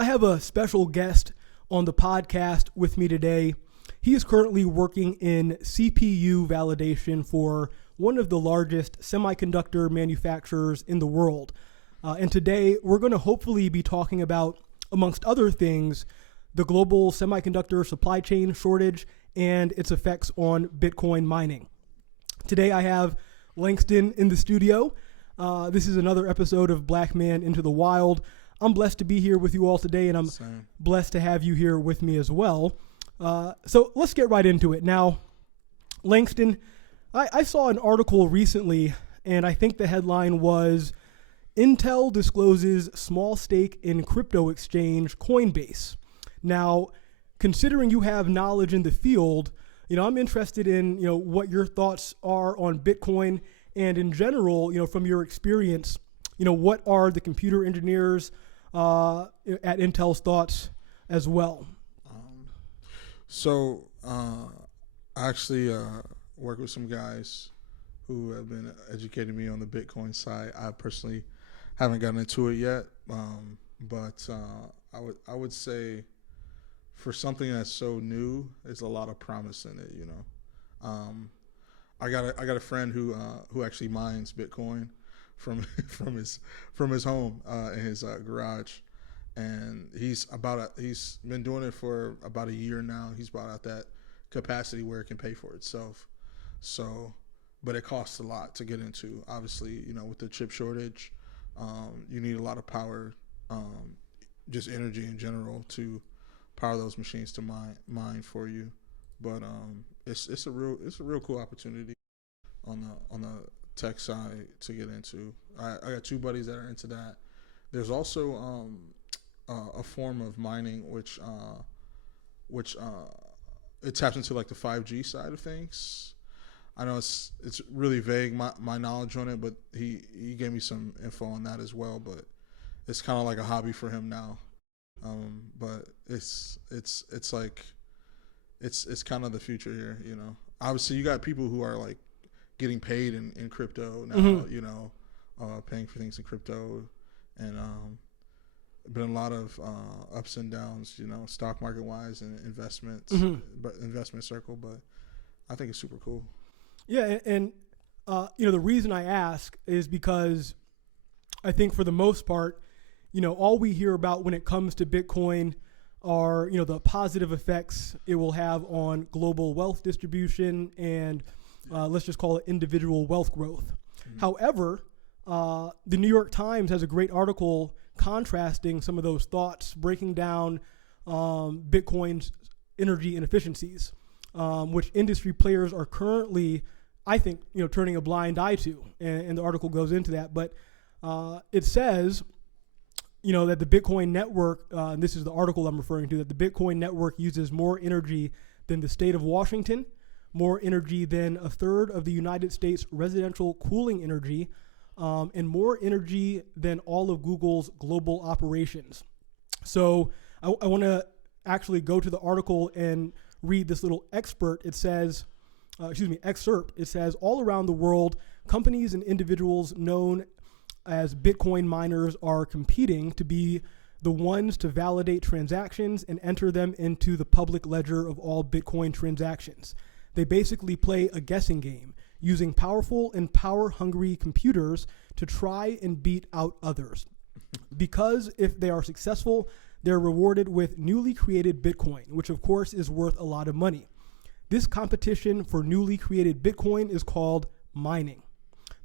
I have a special guest on the podcast with me today. He is currently working in CPU validation for one of the largest semiconductor manufacturers in the world. And today we're going to hopefully be talking about, amongst other things, the global semiconductor supply chain shortage and its effects on Bitcoin mining. Today I have Langston in the studio. This is another episode of Black Man Into the Wild. I'm blessed to be here with you all today, and I'm blessed to have you here with me as well. So let's get right into it. Now, Langston, I saw an article recently, and I think the headline was, Intel discloses small stake in crypto exchange Coinbase. Now, considering you have knowledge in the field, I'm interested in, what your thoughts are on Bitcoin and in general, from your experience, what are the computer engineers at Intel's thoughts as well? I actually work with some guys who have been educating me on the Bitcoin side. I personally haven't gotten into it yet, but I would say for something that's so new, there's a lot of promise in it. I got a friend who actually mines Bitcoin from his home in his garage, and he's been doing it for about a year now. He's brought out that capacity where it can pay for itself. So, but it costs a lot to get into. Obviously, with the chip shortage, you need a lot of power, just energy in general to power those machines to mine for you. But it's a real cool opportunity on the tech side to get into. I got two buddies that are into that. There's also a form of mining which it taps into like the 5G side of things. I know it's really vague, my knowledge on it, but he gave me some info on that as well. But it's kind of like a hobby for him now. But it's kind of the future here. Obviously you got people who are like getting paid in crypto now. Paying for things in crypto, and been a lot of ups and downs. Stock market wise and investments, but investment circle. But I think it's super cool. Yeah, and the reason I ask is because I think for the most part, all we hear about when it comes to Bitcoin are, the positive effects it will have on global wealth distribution and let's just call it individual wealth growth. However, the New York Times has a great article contrasting some of those thoughts, breaking down Bitcoin's energy inefficiencies, which industry players are currently, I think, turning a blind eye to. And the article goes into that. But it says, that the Bitcoin network, and this is the article I'm referring to, that the Bitcoin network uses more energy than the state of Washington, more energy than a third of the United States residential cooling energy, and more energy than all of Google's global operations. So I want to actually go to the article and read this little excerpt. It says, It says, all around the world, companies and individuals known as Bitcoin miners are competing to be the ones to validate transactions and enter them into the public ledger of all Bitcoin transactions. They basically play a guessing game, using powerful and power-hungry computers to try and beat out others. Because if they are successful, they're rewarded with newly created Bitcoin, which of course is worth a lot of money. This competition for newly created Bitcoin is called mining.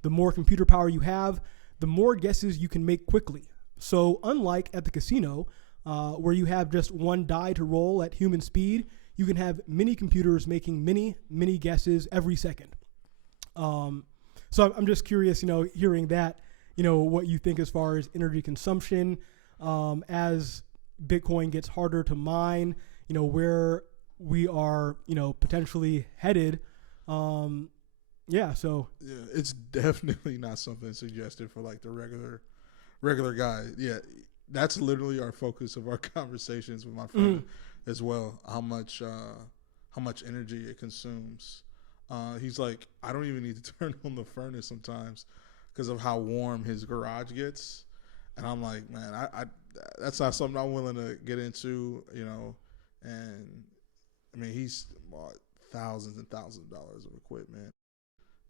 The more computer power you have, the more guesses you can make quickly. So unlike at the casino, where you have just one die to roll at human speed, you can have many computers making many guesses every second. So I'm just curious, hearing that, what you think as far as energy consumption, as Bitcoin gets harder to mine, where we are, potentially headed. It's definitely not something suggested for like the regular guy. Yeah, that's literally our focus of our conversations with my friend as well. How much energy it consumes. He's like, I don't even need to turn on the furnace sometimes because of how warm his garage gets. And I'm like, man, I that's not something I'm willing to get into, And I mean, he's bought thousands and thousands of dollars of equipment,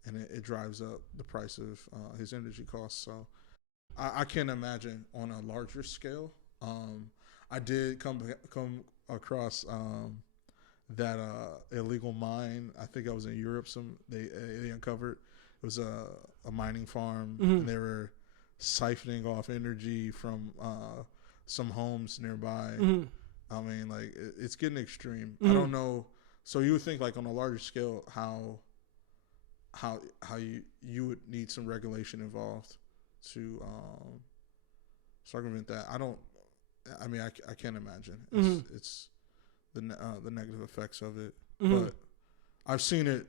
and it drives up the price of his energy costs. So I can't imagine on a larger scale. I did come across that illegal mine. I think I was in Europe. They uncovered it was a mining farm, and they were siphoning off energy from some homes nearby. I mean, like it's getting extreme. I don't know. So you would think, like, on a larger scale, how you would need some regulation involved to circumvent that. I mean, I can't imagine. It's the negative effects of it. But I've seen it,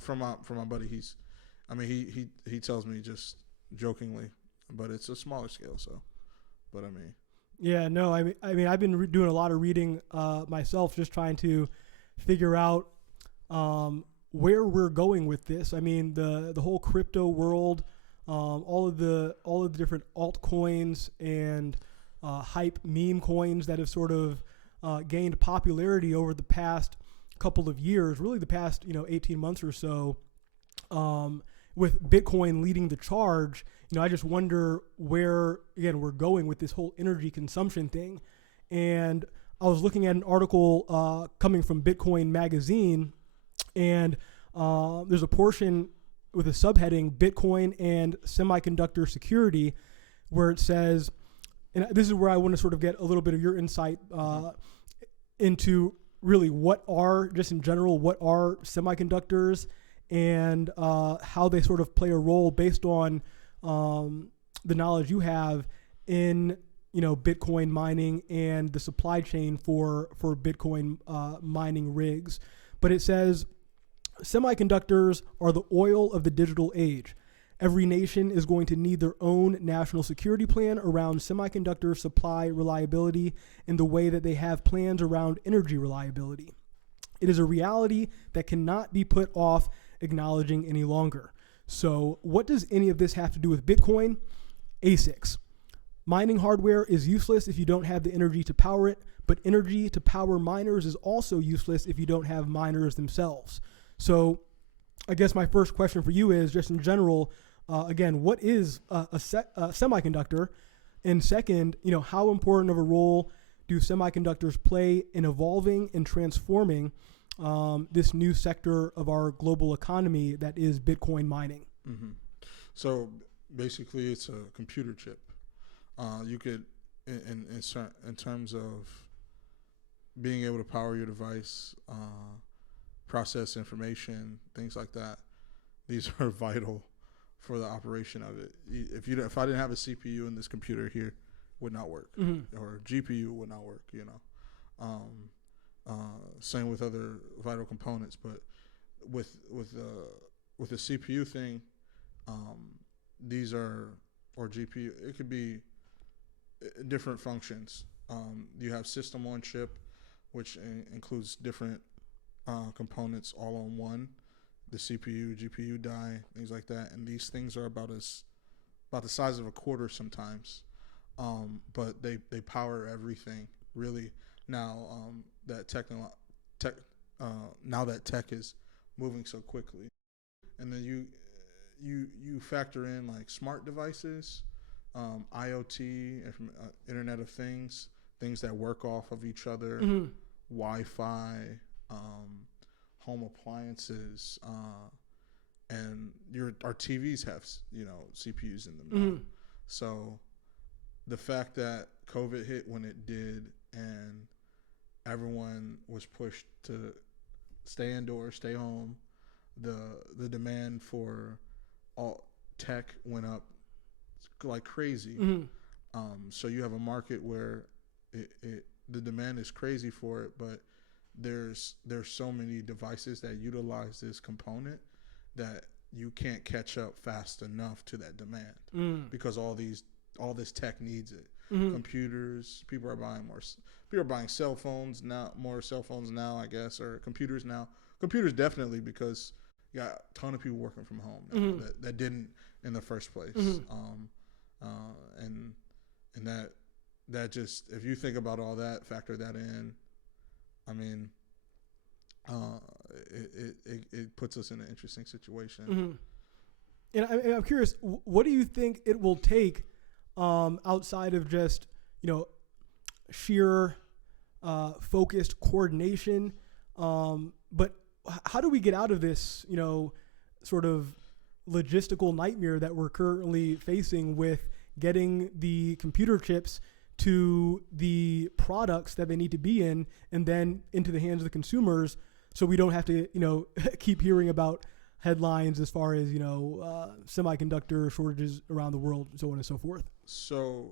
from my buddy. He tells me just jokingly, but it's a smaller scale. So, but I mean. Yeah, no, I mean, I've been doing a lot of reading myself, just trying to figure out where we're going with this. I mean, the whole crypto world, all of the different altcoins and hype meme coins that have sort of gained popularity over the past couple of years, really the past 18 months or so, with Bitcoin leading the charge. I just wonder where, again, we're going with this whole energy consumption thing. And I was looking at an article coming from Bitcoin Magazine, and there's a portion with a subheading, Bitcoin and Semiconductor Security, where it says, and this is where I want to sort of get a little bit of your insight into really just in general, what are semiconductors and how they sort of play a role based on the knowledge you have in Bitcoin mining and the supply chain for Bitcoin mining rigs. But it says semiconductors are the oil of the digital age. Every nation is going to need their own national security plan around semiconductor supply reliability in the way that they have plans around energy reliability. It is a reality that cannot be put off acknowledging any longer. So what does any of this have to do with Bitcoin? ASICs. Mining hardware is useless if you don't have the energy to power it, but energy to power miners is also useless if you don't have miners themselves. So I guess my first question for you is, just in general, again, what is a semiconductor? And second, how important of a role do semiconductors play in evolving and transforming this new sector of our global economy that is Bitcoin mining? So basically, it's a computer chip. You could, in terms of being able to power your device, process information, things like that. These are vital for the operation of it. If I didn't have a CPU in this computer here, it would not work, or GPU would not work. Same with other vital components, but with the CPU thing, these are, or GPU, it could be different functions. You have system on chip, which includes different components all on one, the CPU, GPU die, things like that, and these things are about the size of a quarter sometimes, but they power everything really. Now now that tech is moving so quickly, and then you factor in like smart devices, IoT, Internet of Things that work off of each other, Wi-Fi, home appliances, and our TVs have CPUs in them now. So the fact that COVID hit when it did, and everyone was pushed to stay indoors, stay home, the demand for all tech went up like crazy. So you have a market where the demand is crazy for it, but there's so many devices that utilize this component that you can't catch up fast enough to that demand, because all this tech needs it. Computers, people are buying cell phones now, more cell phones now, I guess, or computers now. Computers definitely, because you got a ton of people working from home now that didn't in the first place. And and that just, if you think about all that, factor that in, I mean, it puts us in an interesting situation. Mm-hmm. And I'm curious, what do you think it will take outside of just, sheer focused coordination? But how do we get out of this, sort of logistical nightmare that we're currently facing with getting the computer chips to the products that they need to be in and then into the hands of the consumers, so we don't have to, keep hearing about headlines as far as, semiconductor shortages around the world, and so on and so forth? So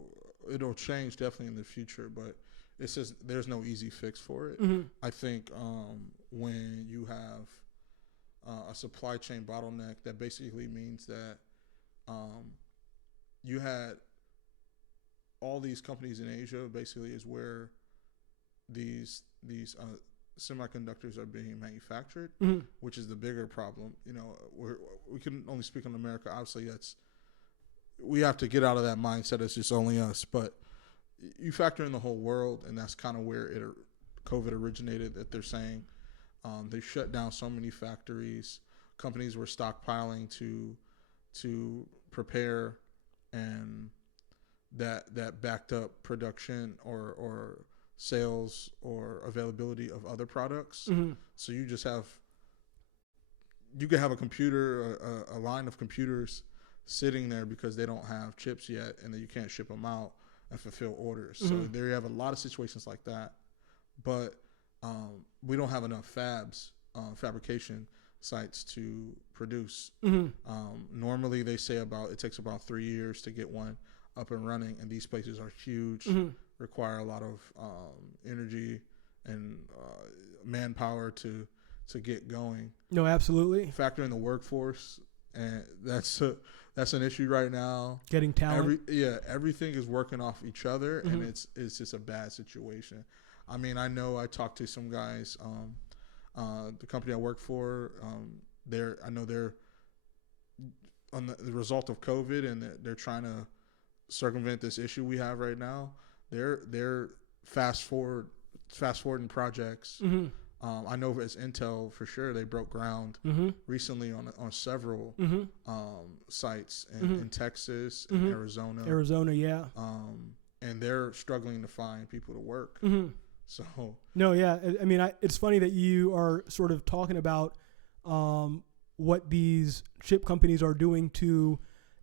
it'll change definitely in the future, but it's just, there's no easy fix for it. Mm-hmm. I think when you have a supply chain bottleneck, that basically means that you had all these companies in Asia, basically is where these semiconductors are being manufactured, Mm-hmm. which is the bigger problem. We can only speak on America. Obviously, we have to get out of that mindset. It's just only us. But you factor in the whole world, and that's kind of where COVID originated. That they're saying they shut down so many factories. Companies were stockpiling to prepare, and that backed up production or sales or availability of other products. Mm-hmm. So you could have a computer, a line of computers sitting there because they don't have chips yet, and then you can't ship them out and fulfill orders. Mm-hmm. So there you have a lot of situations like that. But we don't have enough fabrication sites to produce. Mm-hmm. Normally they say it takes about 3 years to get one up and running, and these places are huge, Mm-hmm. require a lot of energy and manpower to get going. No, absolutely. Factor in the workforce, and that's an issue right now. Getting talent. Everything is working off each other, Mm-hmm. and it's just a bad situation. I mean, I talked to some guys, the company I work for, they're on the result of COVID, and they're trying to circumvent this issue we have right now. They're fast forwarding projects. Mm-hmm. I know as Intel for sure, they broke ground Mm-hmm. recently on several Mm-hmm. sites Mm-hmm. in Texas Mm-hmm. and Arizona. Arizona, yeah. And they're struggling to find people to work. Mm-hmm. So no, yeah. I mean, it's funny that you are sort of talking about what these chip companies are doing to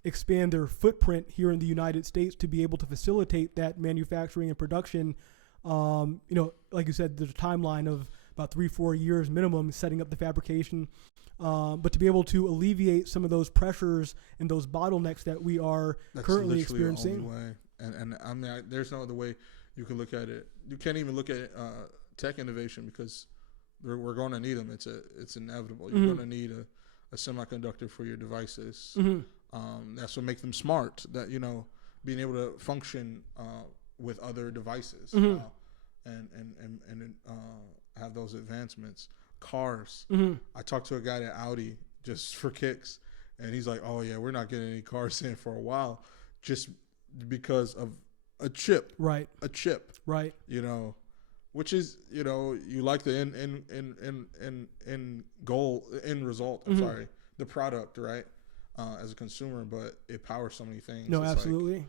expand their footprint here in the United States to be able to facilitate that manufacturing and production. Like you said, there's a timeline of about 3-4 years minimum setting up the fabrication. But to be able to alleviate some of those pressures and those bottlenecks that we are currently experiencing. The only way. And I mean, there's no other way you can look at it. You can't even look at tech innovation, because we're going to need them. It's inevitable. You're Mm-hmm. going to need a semiconductor for your devices. Mm-hmm. That's what makes them smart. That being able to function with other devices, Mm-hmm. and have those advancements. Cars. Mm-hmm. I talked to a guy at Audi just for kicks, and he's like, "Oh yeah, we're not getting any cars in for a while, just because of a chip." Right. A chip. Right. Which is you like the end result. I'm Mm-hmm. sorry, the product, right? As a consumer, but it powers so many things. No, It's absolutely.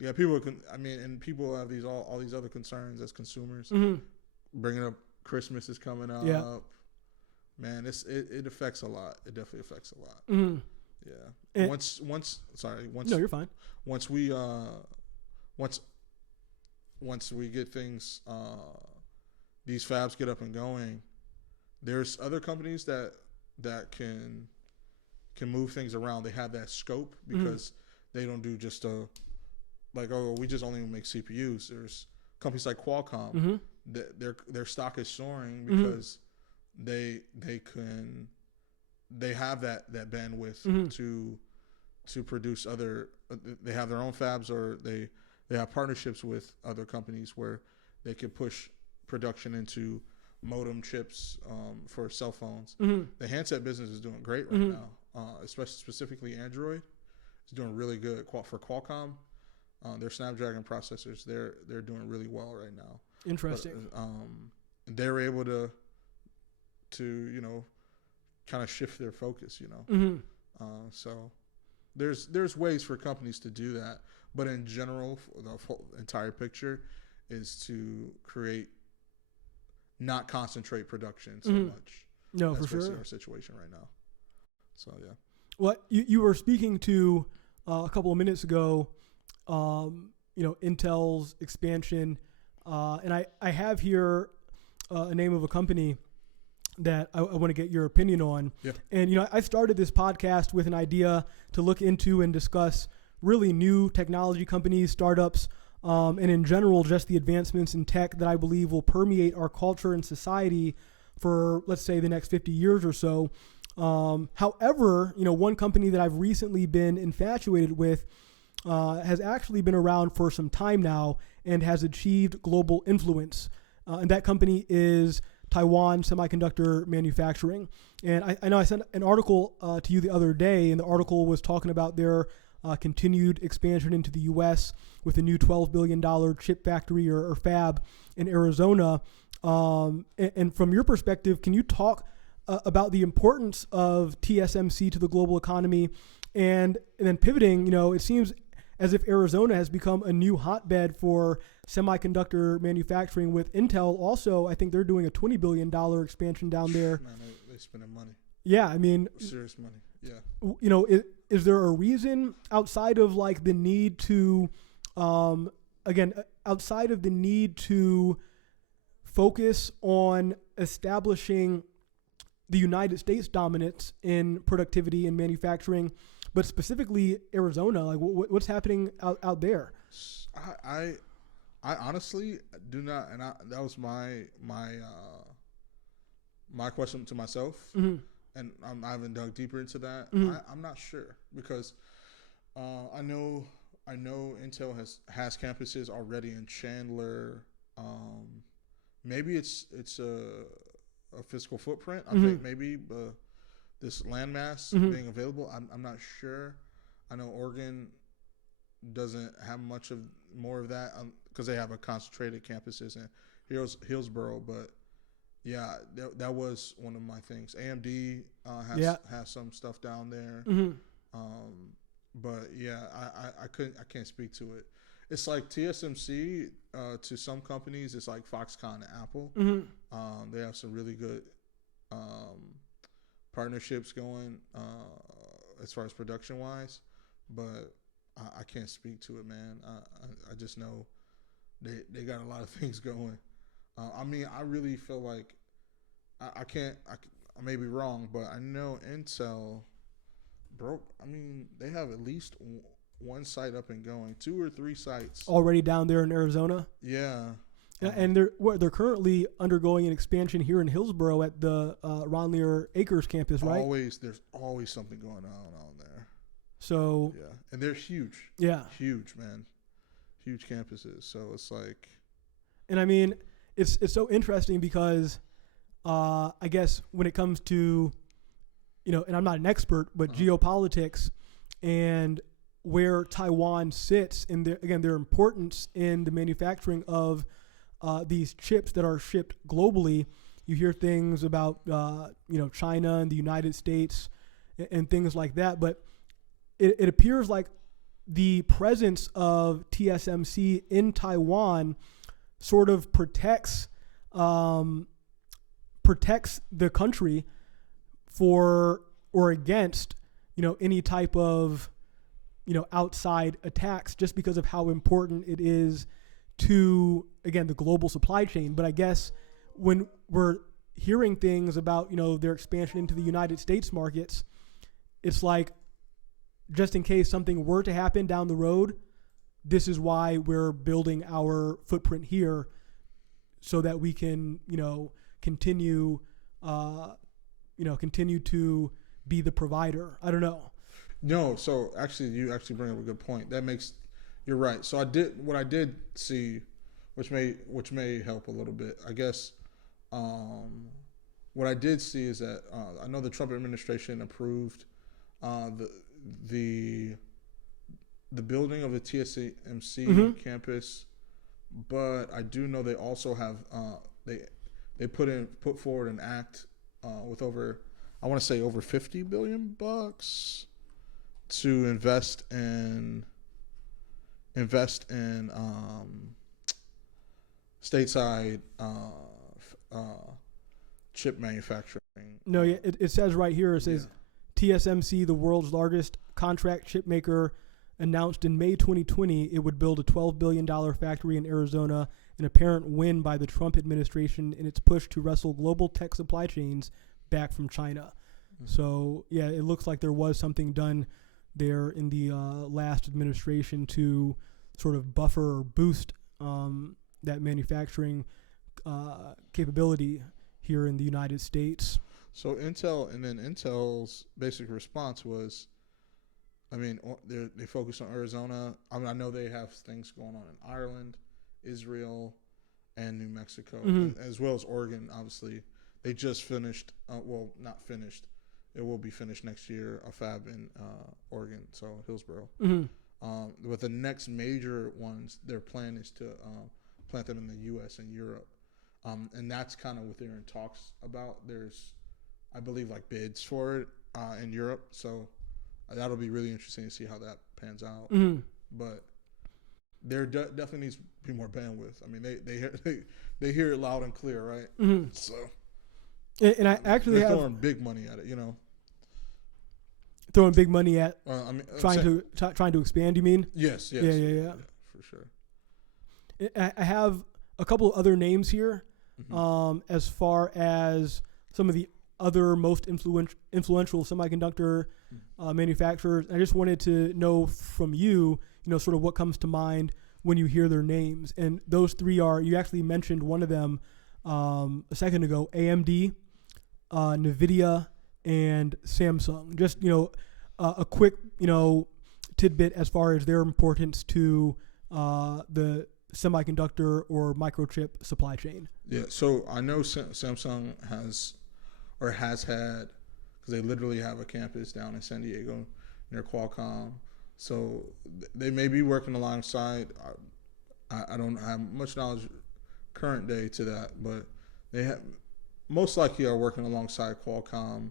Like, people and people have all these other concerns as consumers. Mm-hmm. Bringing up Christmas is coming up. Yeah. Man, it affects a lot. It definitely affects a lot. Mm-hmm. Yeah. And Once no, you're fine. once we get things, these fabs get up and going, there's other companies that can move things around. They have that scope, because they don't do just we just only make CPUs. There's companies like Qualcomm. Mm-hmm. Their stock is soaring Mm-hmm. because they have that bandwidth Mm-hmm. to produce other. They have their own fabs, or they have partnerships with other companies where they can push production into modem chips for cell phones. Mm-hmm. The handset business is doing great right Mm-hmm. now, especially specifically Android. It's doing really good for Qualcomm. Their Snapdragon processors, they're doing really well right now. Interesting. But, they're able to kind of shift their focus. So there's ways for companies to do that, but in general, the whole entire picture is to not concentrate production so much. No, That's for sure. Our situation right now. So yeah. Well, you were speaking to a couple of minutes ago, Intel's expansion, and I have here a name of a company that I want to get your opinion on. Yeah. And I started this podcast with an idea to look into and discuss really new technology companies, startups, and in general, just the advancements in tech that I believe will permeate our culture and society for, let's say, the next 50 years or so. However, one company that I've recently been infatuated with has actually been around for some time now and has achieved global influence. And that company is Taiwan Semiconductor Manufacturing. And I know I sent an article to you the other day, and the article was talking about their continued expansion into the U.S. with a new $12 billion chip factory or fab in Arizona. And from your perspective, can you talk about the importance of TSMC to the global economy? And then pivoting, it seems as if Arizona has become a new hotbed for semiconductor manufacturing with Intel. Also, I think they're doing a $20 billion expansion down there. Man, they're spending money. Yeah, I mean, serious money. Yeah. Is there a reason outside of like the need to, outside of the need to focus on establishing the United States dominance in productivity and manufacturing, but specifically Arizona, like what's happening out there? I honestly do not, and that was my question to myself, and I haven't dug deeper into that. I'm not sure because I know Intel has campuses already in Chandler. Maybe it's a physical footprint. I think maybe this landmass being available. I'm not sure. I know Oregon doesn't have more of that because they have a concentrated campuses in Hillsboro. But yeah, that was one of my things. AMD has some stuff down there. But yeah, I can't speak to it. It's like TSMC to some companies. It's like Foxconn and Apple. They have some really good partnerships going as far as production wise, but I can't speak to it, man. I just know they got a lot of things going. I mean, I really feel like I may be wrong, but I know Intel broke. I mean, they have at least one site up and going, 2 or 3 sites already down there in Arizona. Yeah. And they're currently undergoing an expansion here in Hillsboro at the Ron Lear Acres campus, right? There's always something going on there. So yeah, and they're huge. Yeah, huge, man, huge campuses. So it's like, and I mean, it's so interesting because I guess when it comes to, and I'm not an expert, but geopolitics and where Taiwan sits in their importance in the manufacturing of these chips that are shipped globally. You hear things about China and the United States and things like that, but it appears like the presence of TSMC in Taiwan sort of protects the country for or against any type of outside attacks, just because of how important it is to, again, the global supply chain. But I guess when we're hearing things about, their expansion into the United States markets, it's like, just in case something were to happen down the road, this is why we're building our footprint here so that we can, continue to be the provider. I don't know. No, so you bring up a good point. You're right. So what I did see, which may help a little bit, I guess. What I did see is that I know the Trump administration approved the the building of the TSMC Mm-hmm. campus, but I do know they also have they put forward an act with over, I want to say over $50 billion to invest in stateside chip manufacturing. No, yeah, it says right here. It says TSMC, the world's largest contract chip maker, announced in May 2020 it would build a $12 billion factory in Arizona, an apparent win by the Trump administration in its push to wrestle global tech supply chains back from China. Mm-hmm. So, yeah, it looks like there was something done there in the last administration to sort of buffer or boost that manufacturing capability here in the United States. So Intel's basic response was, I mean, they focus on Arizona. I mean, I know they have things going on in Ireland, Israel, and New Mexico, Mm-hmm. as well as Oregon. Obviously, they just finished. Well, not finished. It will be finished next year. A fab in Oregon, so Hillsboro. Mm-hmm. With the next major ones, their plan is to plant them in the U.S. and Europe, and that's kind of what they're in talks about. There's, I believe, like bids for it in Europe, so that'll be really interesting to see how that pans out. Mm-hmm. But there definitely needs to be more bandwidth. I mean, they hear it loud and clear, right? Mm-hmm. So, and I actually they're have throwing big money at it, throwing big money at I mean, trying to expand. You mean? Yes. Yeah. For sure. I have a couple of other names here, Mm-hmm. as far as some of the other most influential semiconductor manufacturers. I just wanted to know from you, sort of what comes to mind when you hear their names. And those three are, you actually mentioned one of them a second ago, AMD, Nvidia, and Samsung. Just, a quick, tidbit as far as their importance to the semiconductor or microchip supply chain. Yeah, so I know Samsung has had, because they literally have a campus down in San Diego near Qualcomm. So they may be working alongside. I don't have much knowledge current day to that, but they have most likely are working alongside Qualcomm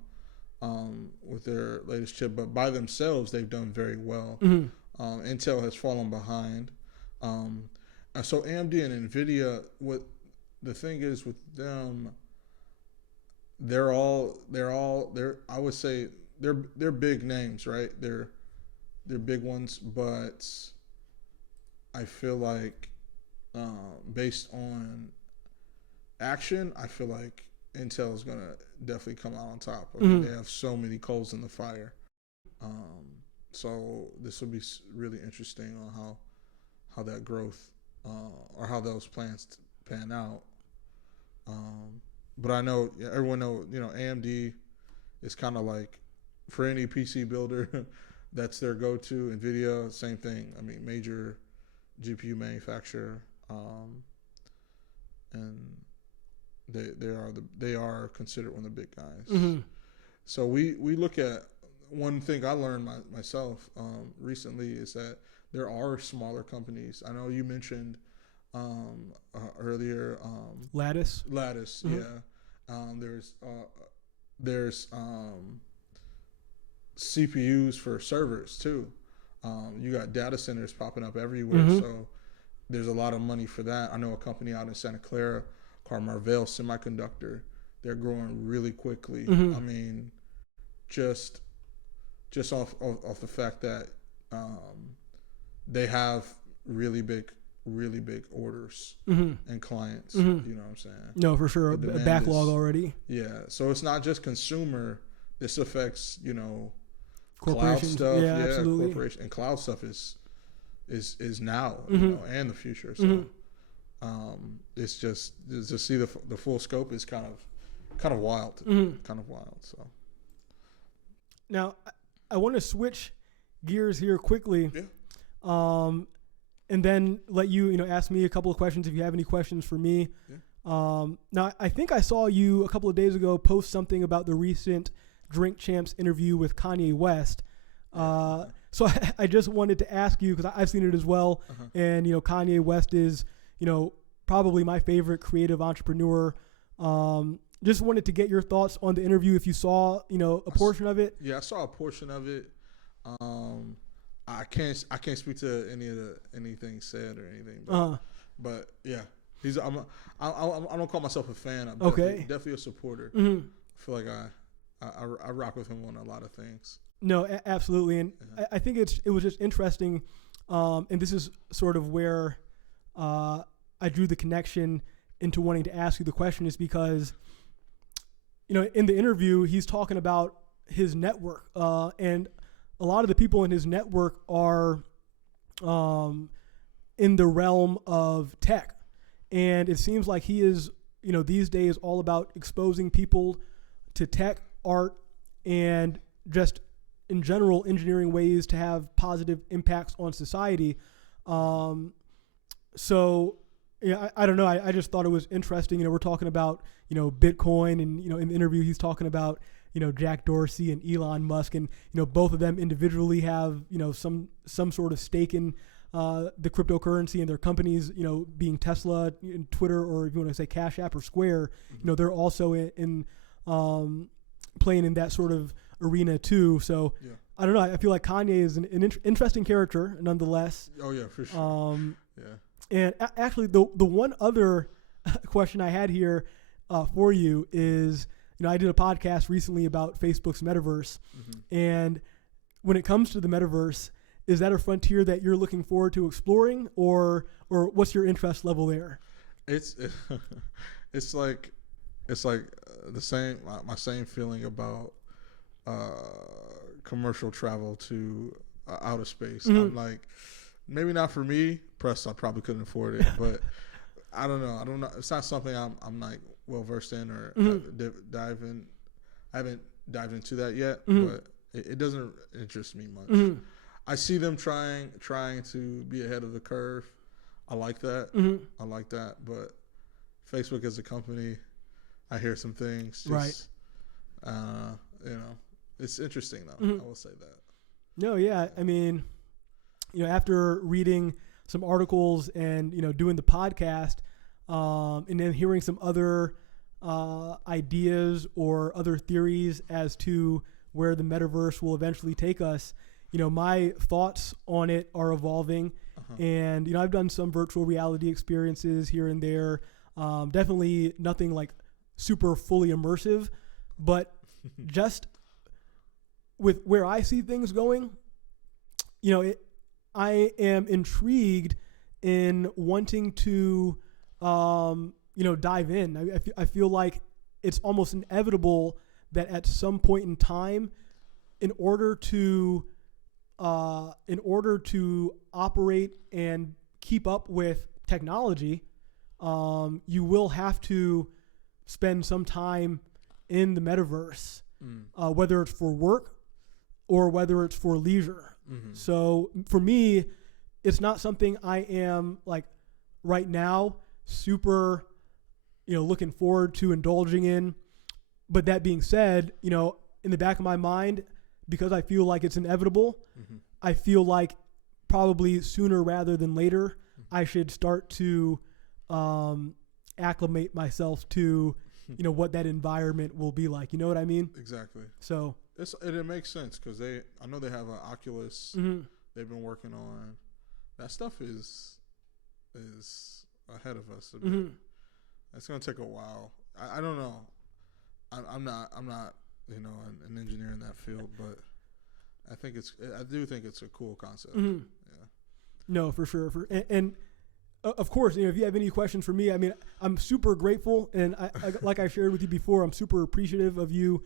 with their latest chip. But by themselves, they've done very well. Mm-hmm. Intel has fallen behind. So AMD and Nvidia, what the thing is with them, they're I would say they're big names, right? They're big ones, but I feel like based on action, I feel like Intel is gonna definitely come out on top. I mean, they have so many coals in the fire. So this will be really interesting on how that growth or how those plans pan out. But I know everyone AMD is kind of like, for any PC builder, that's their go-to. Nvidia, same thing. I mean, major GPU manufacturer, and they are considered one of the big guys. Mm-hmm. So we look at, one thing I learned myself recently is that there are smaller companies. I know you mentioned earlier Lattice. Mm-hmm. Yeah. There's CPUs for servers too. You got data centers popping up everywhere, Mm-hmm. so there's a lot of money for that. I know a company out in Santa Clara called Marvell Semiconductor. They're growing really quickly. Mm-hmm. I mean, just off the fact that they have really big orders Mm-hmm. and clients. Mm-hmm. You know what I'm saying? No, for sure. A backlog already. Yeah. So it's not just consumer. This affects, cloud Corporations. stuff. Yeah, absolutely. Corporation and cloud stuff is now, Mm-hmm. and the future. So it's just to see the full scope is kind of wild. Mm-hmm. Kind of wild. So now I want to switch gears here quickly. Yeah. And then let you, ask me a couple of questions if you have any questions for me. Yeah. Now, I think I saw you a couple of days ago post something about the recent Drink Champs interview with Kanye West. So I just wanted to ask you, because I've seen it as well, and Kanye West is probably my favorite creative entrepreneur. Just wanted to get your thoughts on the interview. If you saw a portion of it. Yeah, I saw a portion of it. I can't speak to anything said or anything, but yeah, I don't call myself a fan. I'm definitely a supporter. I feel like I rock with him on a lot of things. No, absolutely, and I think it was just interesting, and this is sort of where I drew the connection into wanting to ask you the question, is because in the interview he's talking about his network, and a lot of the people in his network are in the realm of tech, and it seems like he is these days all about exposing people to tech, art, and just in general engineering ways to have positive impacts on society. So I don't know. I just thought it was interesting. We're talking about Bitcoin, and in the interview he's talking about Jack Dorsey and Elon Musk, and both of them individually have some sort of stake in the cryptocurrency, and their companies being Tesla and Twitter, or if you want to say Cash App or Square, they're also in playing in that sort of arena too. So I don't know. I feel like Kanye is an interesting character nonetheless. Oh yeah, for sure. And actually, the one other question I had here for you is, I did a podcast recently about Facebook's metaverse, and when it comes to the metaverse, is that a frontier that you're looking forward to exploring, or what's your interest level there? It's like the same, my same feeling about commercial travel to outer space. I'm like, maybe not for me. Plus, I probably couldn't afford it, but I don't know. It's not something I'm like well versed in or dive in. I haven't dived into that yet, but it doesn't interest me much. I see them trying to be ahead of the curve. I like that. I like that, but Facebook as a company, I hear some things. Just, right. It's interesting though. I will say that. No, yeah. I mean, after reading some articles and doing the podcast, and then hearing some other ideas or other theories as to where the metaverse will eventually take us, my thoughts on it are evolving. And I've done some virtual reality experiences here and there. Definitely nothing like super fully immersive, but just with where I see things going, I am intrigued in wanting to, dive in. I feel like it's almost inevitable that at some point in time, in order to operate and keep up with technology, you will have to spend some time in the metaverse, whether it's for work or whether it's for leisure. So for me, it's not something I am like right now super, looking forward to indulging in. But that being said, in the back of my mind, because I feel like it's inevitable, I feel like probably sooner rather than later, I should start to acclimate myself to, what that environment will be like. You know what I mean? Exactly. So it makes sense because I know they have an Oculus they've been working on. That stuff is ahead of us a bit. It's gonna take a while. I don't know. I'm not an engineer in that field, but I do think it's a cool concept. Yeah. No, for sure. And of course, if you have any questions for me, I mean, I'm super grateful, and I like I shared with you before, I'm super appreciative of you,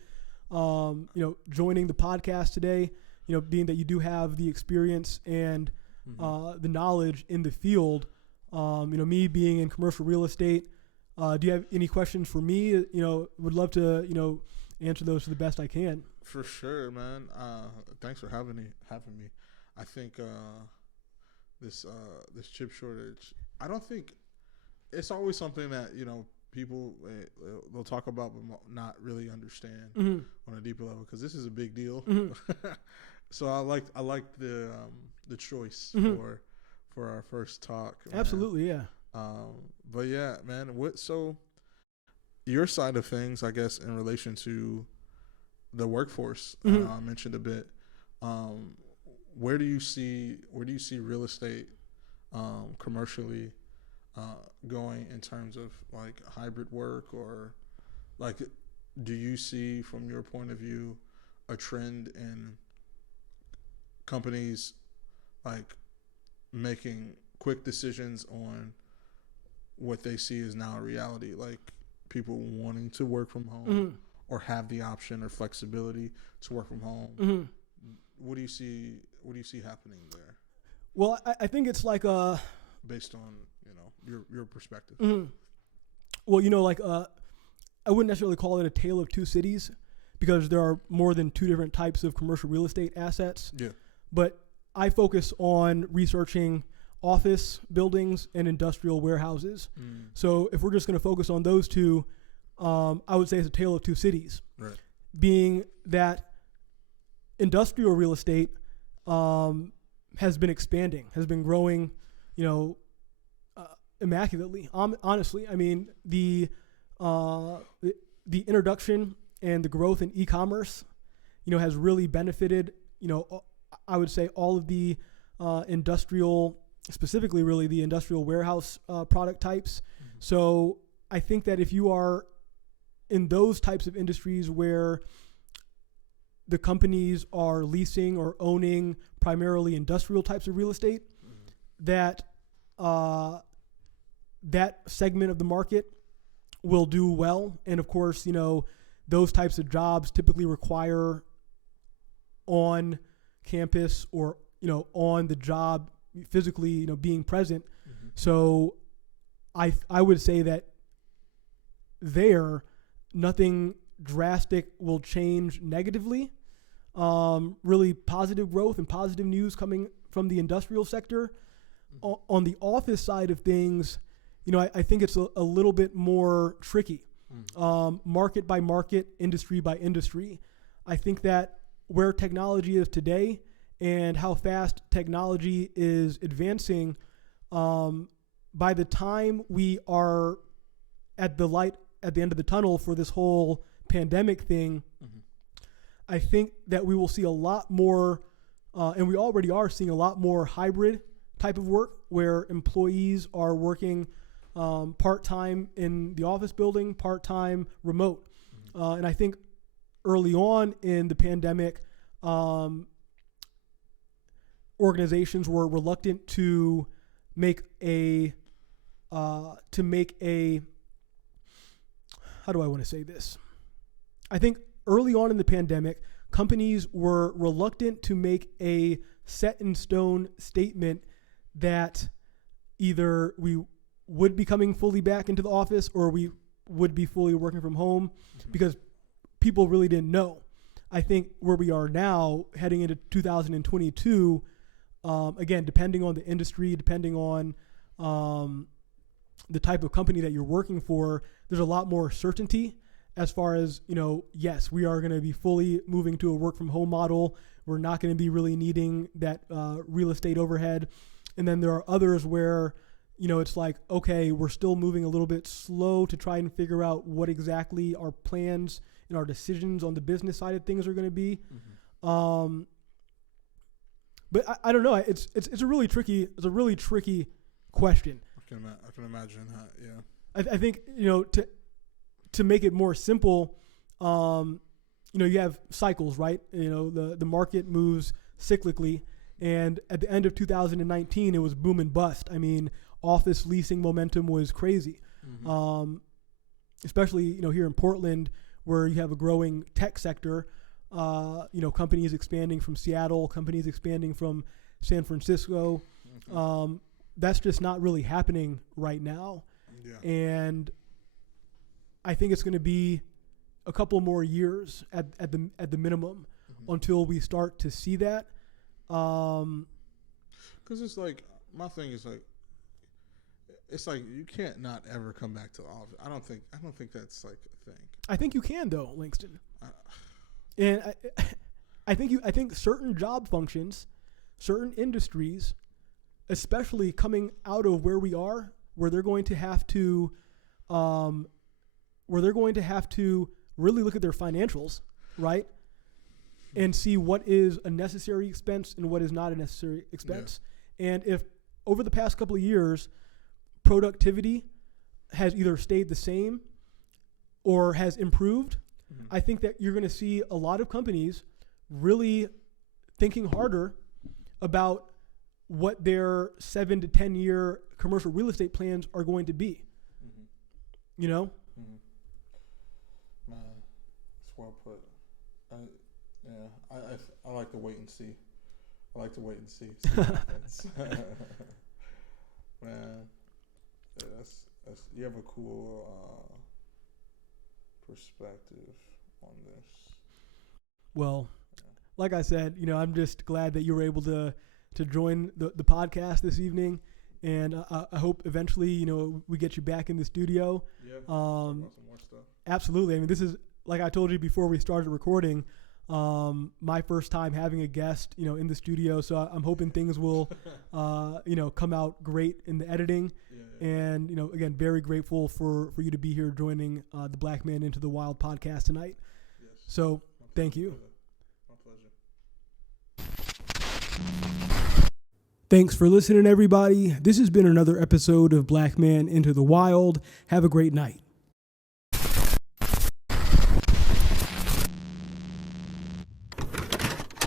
joining the podcast today. Being that you do have the experience and the knowledge in the field. Me being in commercial real estate. Do you have any questions for me? Would love to answer those to the best I can. For sure, man. Thanks for having me. I think this chip shortage, I don't think it's always something that people they'll talk about but not really understand on a deeper level, because this is a big deal. So I like the choice for our first talk. Man. Absolutely, yeah. But yeah, man. So your side of things, I guess, in relation to the workforce, I mentioned a bit. Where do you see real estate commercially going in terms of like hybrid work, or like, do you see from your point of view a trend in companies like making quick decisions on what they see as now a reality, like people wanting to work from home or have the option or flexibility to work from home? What do you see happening there? Well, I think it's like based on your perspective. Well, I wouldn't necessarily call it a tale of two cities, because there are more than two different types of commercial real estate assets. Yeah. But I focus on researching office buildings and industrial warehouses. So if we're just going to focus on those two, I would say it's a tale of two cities. Right. Being that industrial real estate has been expanding, has been growing, immaculately. Honestly, I mean, the introduction and the growth in e-commerce, has really benefited, I would say all of the industrial, specifically really the industrial warehouse product types. So I think that if you are in those types of industries where the companies are leasing or owning primarily industrial types of real estate, that that segment of the market will do well. And of course, those types of jobs typically require on campus or, on the job physically, being present. So I would say that there, nothing drastic will change negatively. Really positive growth and positive news coming from the industrial sector. On the office side of things, I think it's a little bit more tricky. Market by market, industry by industry. I think that where technology is today and how fast technology is advancing, by the time we are at the light at the end of the tunnel for this whole pandemic thing, I think that we will see a lot more, and we already are seeing a lot more hybrid type of work where employees are working part-time in the office building, part-time remote. And I think early on in the pandemic, organizations were reluctant to make a, how do I want to say this? I think early on in the pandemic, companies were reluctant to make a set in stone statement that either we would be coming fully back into the office or we would be fully working from home, because people really didn't know. I think where we are now, heading into 2022, again, depending on the industry, depending on the type of company that you're working for, there's a lot more certainty as far as, yes, we are going to be fully moving to a work from home model. We're not going to be really needing that real estate overhead. And then there are others where, it's like, okay, we're still moving a little bit slow to try and figure out what exactly our plans and our decisions on the business side of things are going to be. But I don't know. It's a really tricky question. I can imagine that. Yeah. I think, to make it more simple, you have cycles, right? The market moves cyclically, and at the end of 2019, it was boom and bust. I mean, office leasing momentum was crazy, especially here in Portland, where you have a growing tech sector. Companies expanding from Seattle, companies expanding from San Francisco. That's just not really happening right now. Yeah. And I think it's going to be a couple more years at the minimum until we start to see that. Because it's like, my thing is like, it's like you can't not ever come back to the office. I don't think that's like a thing. I think you can though, Langston. And I think certain job functions, certain industries, especially coming out of where we are, where they're going to have to really look at their financials, right? And see what is a necessary expense and what is not a necessary expense. Yeah. And if over the past couple of years, productivity has either stayed the same or has improved, I think that you're going to see a lot of companies really thinking harder about what their 7 to 10 year commercial real estate plans are going to be. You know? Man, it's well put. I like to wait and see. I like to wait and see. What happens. Man, yeah, that's you have a cool perspective on this. Well, like I said, I'm just glad that you were able to join the podcast this evening, and I hope eventually, we get you back in the studio. Yeah, some more stuff. Absolutely. I mean, this is, like I told you before we started recording, my first time having a guest, in the studio. So I'm hoping things will, come out great in the editing. Yeah. And, again, very grateful for you to be here joining the Black Man Into the Wild podcast tonight. Yes. So thank you. My pleasure. Thanks for listening, everybody. This has been another episode of Black Man Into the Wild. Have a great night.